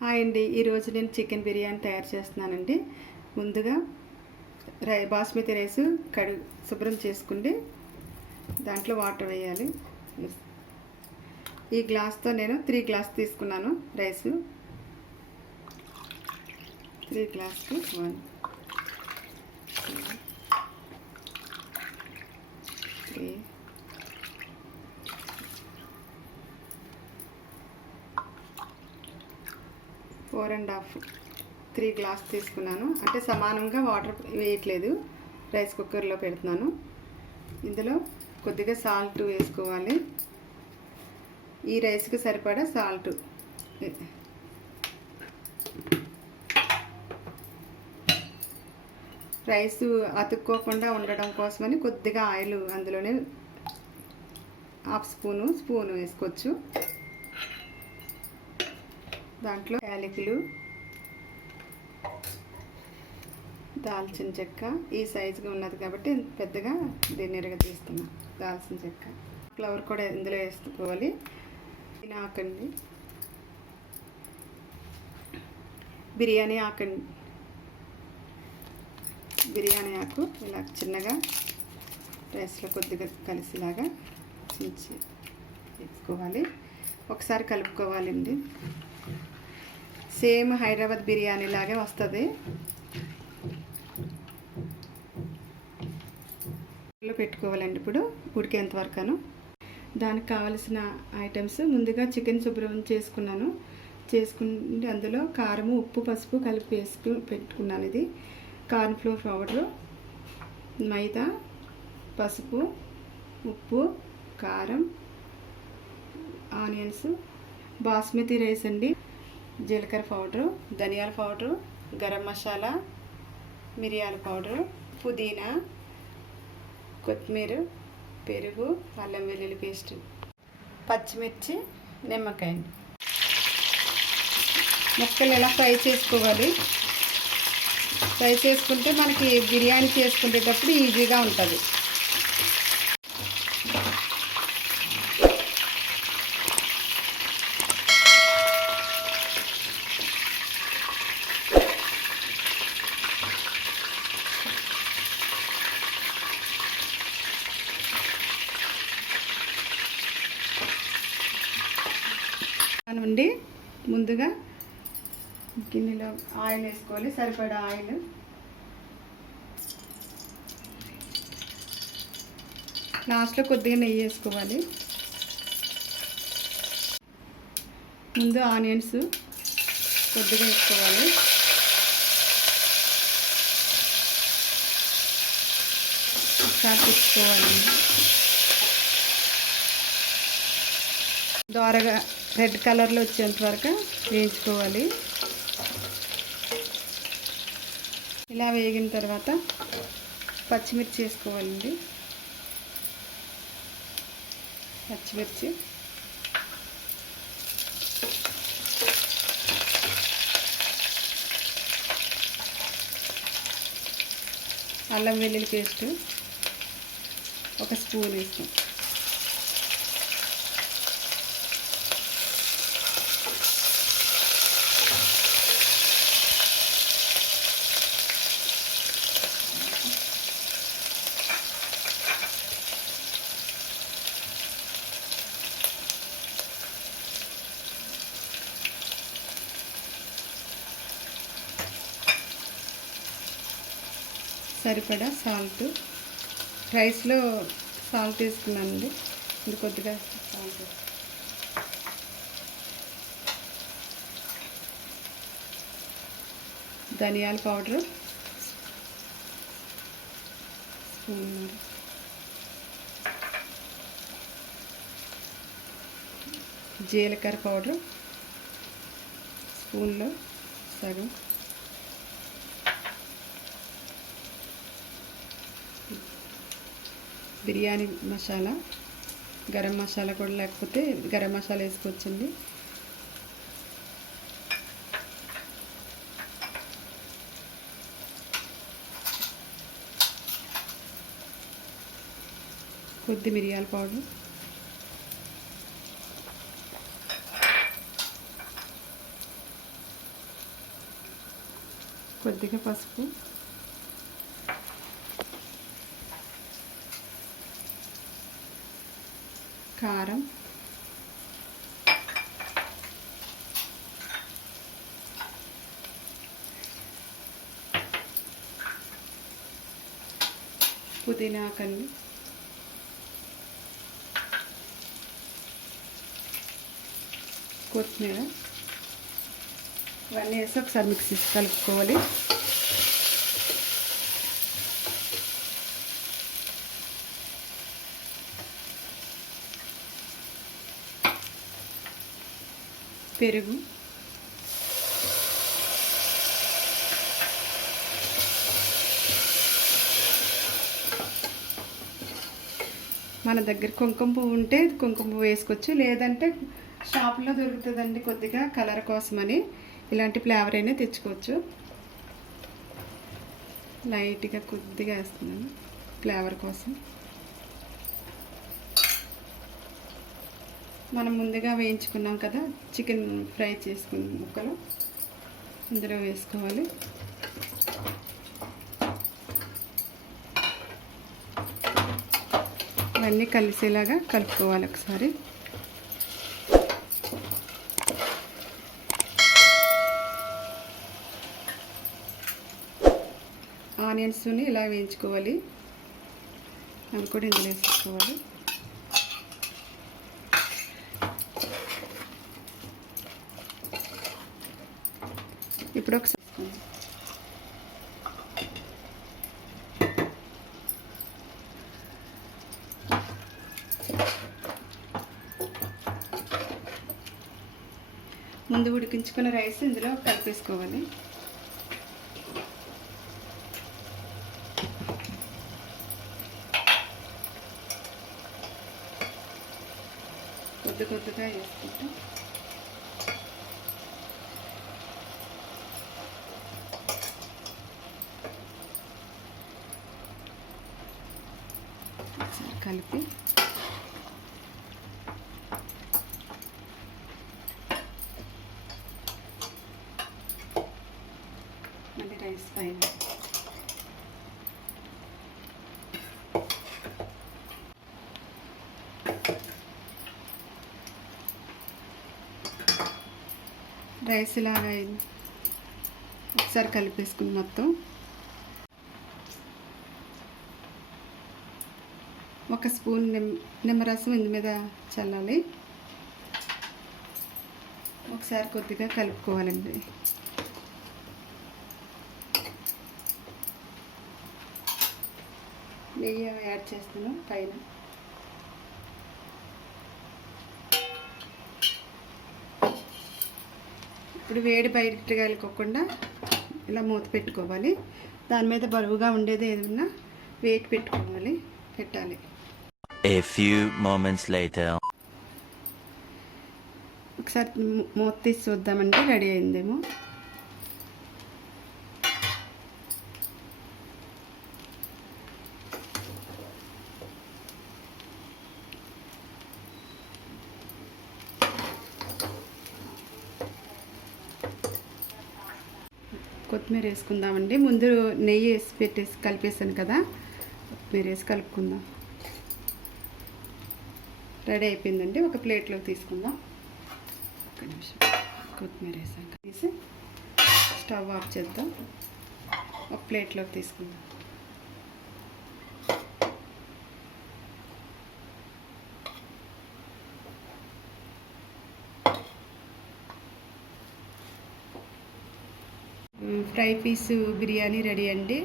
Hi అండి, ఈరోజు నేను చికెన్ బిర్యానీ తయారు చేస్తున్నానండి. ముందుగా బాస్మతి రైస్ శుభ్రం చేసుకుంటే దాంట్లో వాటర్ వేయాలి. ఈ గ్లాస్తో నేను 3 గ్లాస్ తీసుకున్నాను రైస్. 3 గ్లాస్కి 1 3 4.5 3 గ్లాస్ తీసుకున్నాను. అంటే సమానంగా వాటర్ వేయట్లేదు, రైస్ కుక్కర్లో పెడుతున్నాను. ఇందులో కొద్దిగా సాల్ట్ వేసుకోవాలి. ఈ రైస్కి సరిపడా సాల్ట్. రైస్ అతుక్కోకుండా ఉండడం కోసమని కొద్దిగా ఆయిల్ అందులోనే హాఫ్ స్పూను వేసుకోవచ్చు. దాంట్లో యాలకులు, దాల్చిన చెక్క ఈ సైజుగా ఉన్నది కాబట్టి పెద్దగా దీన్ని తీస్తున్నా. దాల్చిన చెక్క, ఫ్లవర్ కూడా ఇందులో వేసుకోవాలి. ఆకండి, బిర్యానీ ఆకండి, బిర్యానీ ఆకు ఇలా చిన్నగా రైస్లో కొద్దిగా కలిసిలాగా చించి వేసుకోవాలి. ఒకసారి కలుపుకోవాలండి. సేమ్ హైదరాబాద్ బిర్యానీ లాగే వస్తుంది. పెట్టుకోవాలండి. ఇప్పుడు ఉడికేంత వరకును దానికి కావలసిన ఐటమ్స్ ముందుగా చికెన్ శుభ్రం చేసుకుంటే అందులో కారము, ఉప్పు, పసుపు కలిపి పెట్టుకున్నాను. ఇది కార్న్ఫ్లోర్ పౌడరు, మైదా, పసుపు, ఉప్పు, కారం, ఆనియన్స్, బాస్మతి రైస్ అండి, జీలకర్ర పౌడరు, ధనియాల పౌడరు, గరం మసాలా, మిరియాల పౌడరు, పుదీనా, కొత్తిమీర, పెరుగు, అల్లం వెల్లుల్లి పేస్ట్, పచ్చిమిర్చి, నిమ్మకాయ. ముక్కలు ఎలా ఫ్రై చేసుకోవాలి. ఫ్రై చేసుకుంటే మనకి బిర్యానీ చేసుకునేటప్పుడు ఈజీగా ఉంటుంది. నుండి ముందుగా గిన్నెలో ఆయిల్ వేసుకోవాలి. సరిపడా ఆయిల్, లాస్ట్లో కొద్దిగా నెయ్యి వేసుకోవాలి. ముందు ఆనియన్స్ కొద్దిగా వేసుకోవాలి. ఒకసారి తిప్పుకోవాలి. దోరగా రెడ్ కలర్లో వచ్చేంత వరకు వేయించుకోవాలి. ఇలా వేగిన తర్వాత పచ్చిమిర్చి వేసుకోవాలండి. పచ్చిమిర్చి, అల్లం వెల్లుల్లి పేస్ట్ 1 స్పూన్ వేస్తాం. సరిపడా సాల్ట్, రైస్లో సాల్ట్ వేసుకున్నానండి. ఇది కొద్దిగా సాల్ట్, ధనియాల పౌడరు స్పూన్, జీలకర్ర పౌడరు స్పూన్లో సగం, బిర్యానీ మసాలా, గరం మసాలా కూడా లేకపోతే గరం మసాలా వేసుకోవచ్చండి. కొద్ది మిరియాల పౌడర్, కొద్దిగా పసుపు, కారం, పుదీనా కండి, కొత్తిమీర ఇవన్నీ వేసి ఒకసారి మిక్సీ కలుపుకోవాలి. పెరుగు, మన దగ్గర కుంకుమ పువ్వు ఉంటే కుంకుమ పువ్వు వేసుకోవచ్చు, లేదంటే షాప్లో దొరుకుతుందండి కొద్దిగా కలర్ కోసమని. ఇలాంటి ఫ్లేవర్ అయినా తెచ్చుకోవచ్చు. లైట్గా కొద్దిగా వేస్తున్నాను ఫ్లేవర్ కోసం. మనం ముందుగా వేయించుకున్నాం కదా చికెన్ ఫ్రై చేసుకున్న ముక్కలు ఇందులో వేసుకోవాలి. ఇవన్నీ కలిసేలాగా కలుపుకోవాలి ఒకసారి. ఆనియన్స్ని ఇలా వేయించుకోవాలి, అవి కూడా ఇందులో వేసుకోవాలి. ఇప్పుడు ఒకసారి ముందు ఉడికించుకున్న రైస్ ఇందులో కలిపేసుకోవాలి. కొద్దిగా వేసుకుంటాం. కలిపి మళ్ళీ రైస్ పైన రైస్ ఇలాగా ఒకసారి కలిపేసుకుని మొత్తం ఒక స్పూన్ నిమ్మరసం ఇందు మీద చల్లాలి. ఒకసారి కొద్దిగా కలుపుకోవాలండి. నెయ్యి యాడ్ చేస్తాను పైన. ఇప్పుడు వేడి బయటకు వెళ్ళకోకుండా ఇలా మూత పెట్టుకోవాలి. దాని మీద బరువుగా ఉండేది ఏదన్నా వెయిట్ పెట్టాలి. A few moments later. ఒకసారి మూత తీసి చూద్దామంటే రెడీ అయిందేమో. కొత్తిమీర వేసుకుందామండి. ముందు నెయ్యి వేసి కలిపేసాను కదా, కొత్తిమీర వేసి కలుపుకుందాం. రెడీ అయిపోయిందండి. ఒక ప్లేట్లోకి తీసుకుందాం. ఒక నిమిషం కొత్తిమీర వేసాక తీసి స్టవ్ ఆఫ్ చేద్దాం. ఒక ప్లేట్లోకి తీసుకుందాం. ఫ్రై పీసు బిర్యానీ రెడీ అండి.